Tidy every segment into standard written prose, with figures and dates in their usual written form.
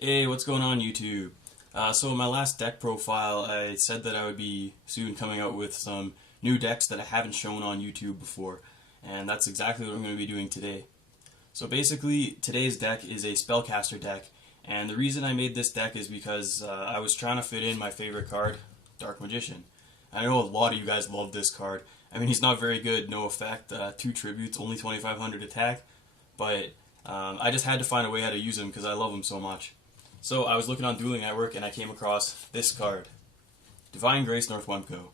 Hey, what's going on YouTube? So in my last deck profile, I said that I would be soon coming out with some new decks that I haven't shown on YouTube before, and that's exactly what I'm going to be doing today. So basically, today's deck is a Spellcaster deck, and the reason I made this deck is because I was trying to fit in my favorite card, Dark Magician. I know a lot of you guys love this card. I mean, he's not very good, no effect, 2 tributes, only 2500 attack, but I just had to find a way how to use him because I love him so much. So I was looking on Dueling Network and I came across this card, Divine Grace Northwemko.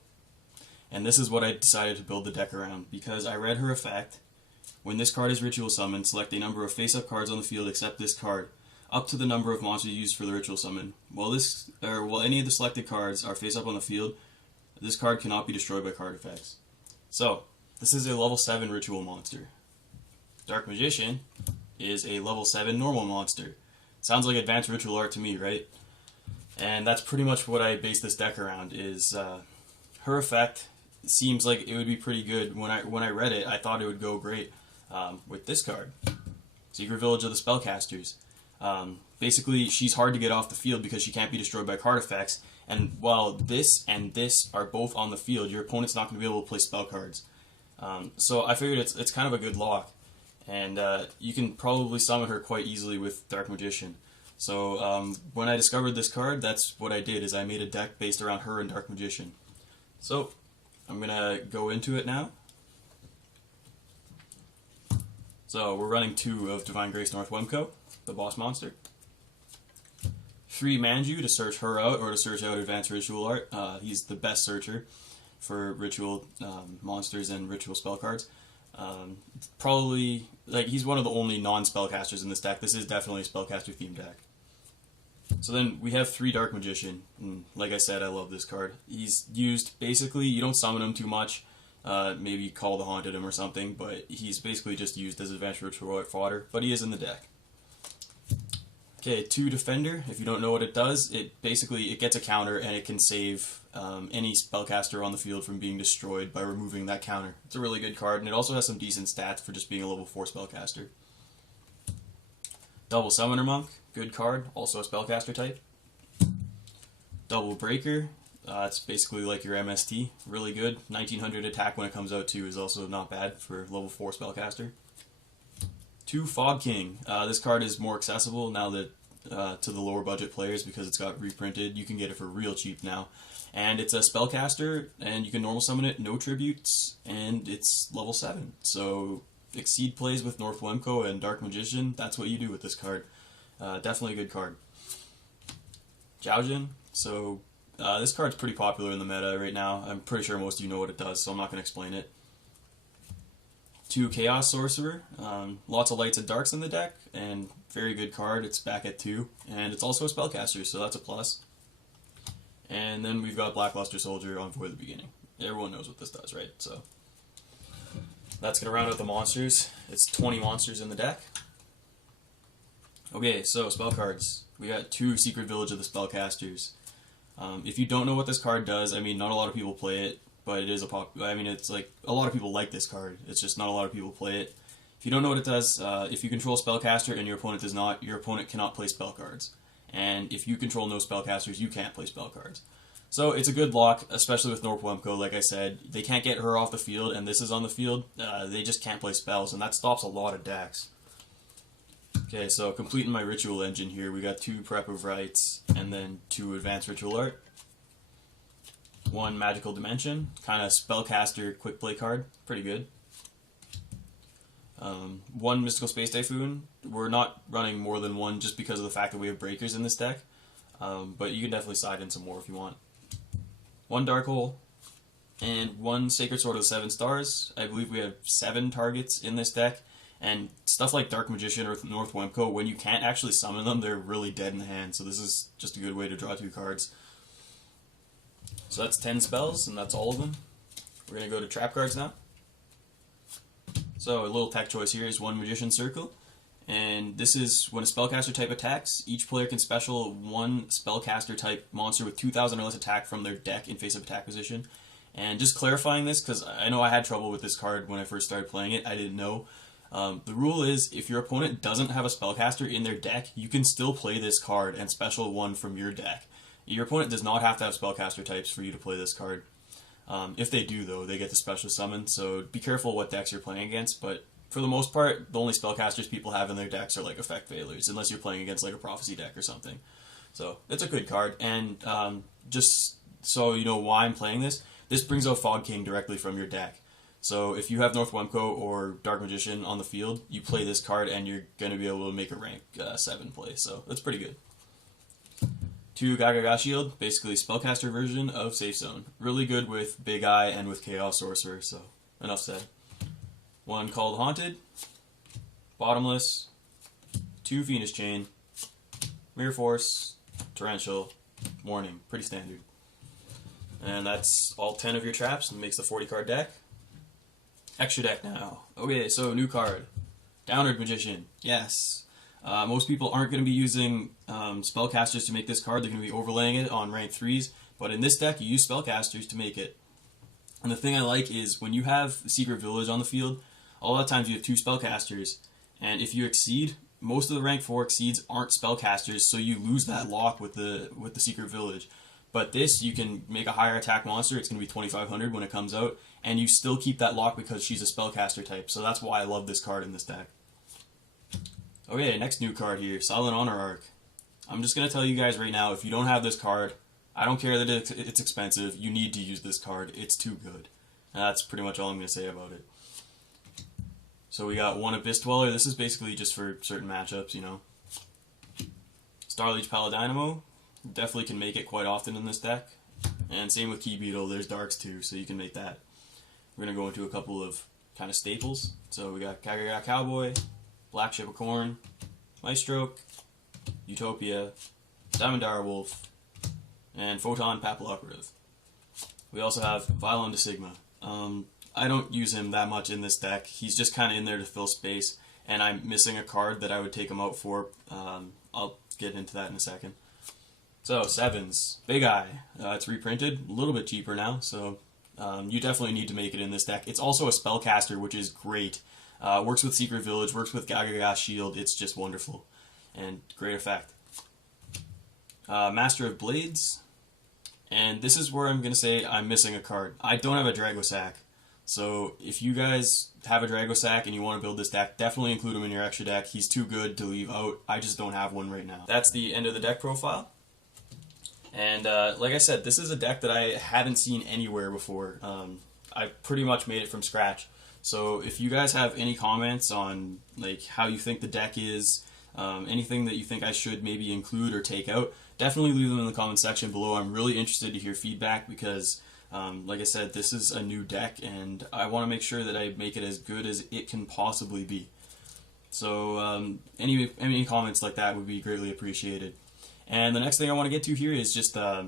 And this is what I decided to build the deck around because I read her effect. When this card is ritual summoned, select a number of face-up cards on the field except this card, up to the number of monsters used for the ritual summon. While any of the selected cards are face-up on the field, this card cannot be destroyed by card effects. So, this is a level 7 ritual monster. Dark Magician is a level 7 normal monster. Sounds like advanced ritual art to me, right? And that's pretty much what I base this deck around. Is her effect seems like it would be pretty good. When I read it, I thought it would go great with this card, Secret Village of the Spellcasters. Basically, she's hard to get off the field because she can't be destroyed by card effects. And while this and this are both on the field, your opponent's not going to be able to play spell cards. So I figured it's kind of a good lock. And you can probably summon her quite easily with Dark Magician. So when I discovered this card, that's what I did, is I made a deck based around her and Dark Magician. So I'm going to go into it now. So we're running 2 of Divine Grace Northwemko, the boss monster. 3 Manju to search her out, or to search out Advanced Ritual Art. He's the best searcher for ritual monsters and ritual spell cards. Probably, like, he's one of the only non-spellcasters in this deck. This is definitely a spellcaster themed deck. So then we have 3 Dark Magician, and like I said, I love this card. He's used, basically, you don't summon him too much, maybe Call the Haunted him or something, but he's basically just used as advanced ritual art fodder, but he is in the deck. Okay, 2 Defender. If you don't know what it does, it gets a counter and it can save any spellcaster on the field from being destroyed by removing that counter. It's a really good card, and it also has some decent stats for just being a level 4 spellcaster. Double Summoner Monk, good card, also a spellcaster type. Double Breaker, it's basically like your MST, really good. 1900 attack when it comes out too is also not bad for level 4 spellcaster. 2 Fog King. This card is more accessible now that to the lower budget players because it's got reprinted. You can get it for real cheap now. And it's a spellcaster, and you can normal summon it, no tributes, and it's level 7. So Exceed plays with Northwemko and Dark Magician, that's what you do with this card. Definitely a good card. Jowgen. So this card's pretty popular in the meta right now. I'm pretty sure most of you know what it does, so I'm not going to explain it. 2 Chaos Sorcerer, lots of lights and darks in the deck, and very good card. It's back at 2, and it's also a spellcaster, so that's a plus. And then we've got Blackluster Soldier, Envoy at the beginning. Everyone knows what this does, right? So that's going to round out the monsters. It's 20 monsters in the deck. Okay, so spell cards. We got 2 Secret Village of the Spellcasters. If you don't know what this card does, I mean, not a lot of people play it. But it is it's like, a lot of people like this card. It's just not a lot of people play it. If you don't know what it does, if you control Spellcaster and your opponent does not, your opponent cannot play spell cards. And if you control no Spellcasters, you can't play spell cards. So it's a good lock, especially with Northwemko, like I said. They can't get her off the field, and this is on the field. They just can't play spells, and that stops a lot of decks. Okay, so completing my ritual engine here, we got 2 Prep of Rites, and then 2 Advanced Ritual Art. 1 Magical Dimension, kind of spellcaster quick play card, pretty good. 1 Mystical Space Typhoon. We're not running more than 1 just because of the fact that we have breakers in this deck, but you can definitely side in some more if you want. 1 Dark Hole, and 1 Sacred Sword of the 7 Stars. I believe we have 7 targets in this deck, and stuff like Dark Magician or Northwemko, when you can't actually summon them, they're really dead in the hand, so this is just a good way to draw 2 cards. So that's 10 spells, and that's all of them. We're going to go to trap cards now. So a little tech choice here is 1 Magician Circle. And this is when a spellcaster type attacks, each player can special 1 spellcaster type monster with 2,000 or less attack from their deck in face-up attack position. And just clarifying this, because I know I had trouble with this card when I first started playing it, I didn't know. The rule is, if your opponent doesn't have a spellcaster in their deck, you can still play this card and special one from your deck. Your opponent does not have to have spellcaster types for you to play this card. If they do, though, they get the special summon, so be careful what decks you're playing against, but for the most part, the only spellcasters people have in their decks are like Effect Veilers, unless you're playing against like a Prophecy deck or something. So, it's a good card, and just so you know why I'm playing this, this brings out Fog King directly from your deck. So if you have Northwemko or Dark Magician on the field, you play this card and you're going to be able to make a rank 7 play, so that's pretty good. 2 Gagaga Shield, basically spellcaster version of Safe Zone. Really good with Big Eye and with Chaos Sorcerer, so enough said. 1 called Haunted, Bottomless, 2 Phoenix Chain, Mirror Force, Torrential, Warning, pretty standard. And that's all 10 of your traps and makes the 40 card deck. Extra deck now. Okay, so new card. Downward Magician, yes. Most people aren't going to be using spellcasters to make this card. They're going to be overlaying it on rank 3s. But in this deck, you use spellcasters to make it. And the thing I like is when you have Secret Village on the field, a lot of times you have 2 spellcasters. And if you exceed, most of the rank 4 exceeds aren't spellcasters, so you lose that lock with the Secret Village. But this, you can make a higher attack monster. It's going to be 2500 when it comes out. And you still keep that lock because she's a spellcaster type. So that's why I love this card in this deck. Okay, next new card here, Silent Honor Ark. I'm just going to tell you guys right now, if you don't have this card, I don't care that it's expensive, you need to use this card. It's too good. And that's pretty much all I'm going to say about it. So we got 1 Abyss Dweller. This is basically just for certain matchups, you know. Starleech Paladynamo. Definitely can make it quite often in this deck. And same with Key Beetle, there's Darks too, so you can make that. We're going to go into a couple of kind of staples. So we got Gagaga Cowboy, Black Ship of Corn, Maestroke, Utopia, Diamond Dire Wolf, and Photon Papilloperative. We also have Vylon de Sigma. I don't use him that much in this deck. He's just kind of in there to fill space, and I'm missing a card that I would take him out for. I'll get into that in a second. So, 7s. Big Eye. It's reprinted, a little bit cheaper now, so you definitely need to make it in this deck. It's also a spellcaster, which is great. Works with Secret Village, works with Gagaga Shield. It's just wonderful and great effect. Master of Blades. And this is where I'm going to say I'm missing a card. I don't have a Dragosack. So if you guys have a Dragosack and you want to build this deck, definitely include him in your extra deck. He's too good to leave out. I just don't have one right now. That's the end of the deck profile. And like I said, this is a deck that I haven't seen anywhere before. I pretty much made it from scratch. So if you guys have any comments on like how you think the deck is, anything that you think I should maybe include or take out, definitely leave them in the comment section below. I'm really interested to hear feedback because, like I said, this is a new deck and I want to make sure that I make it as good as it can possibly be. So any comments like that would be greatly appreciated. And the next thing I want to get to here is just, I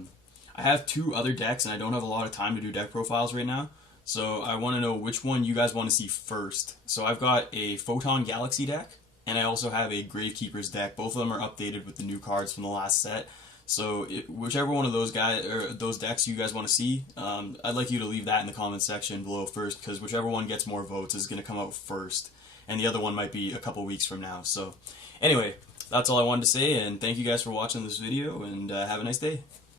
have 2 other decks and I don't have a lot of time to do deck profiles right now. So I want to know which one you guys want to see first. So I've got a Photon Galaxy deck, and I also have a Gravekeeper's deck. Both of them are updated with the new cards from the last set. So whichever one of those decks you guys want to see, I'd like you to leave that in the comments section below first, because whichever one gets more votes is going to come out first, and the other one might be a couple weeks from now. So anyway, that's all I wanted to say, and thank you guys for watching this video, and have a nice day.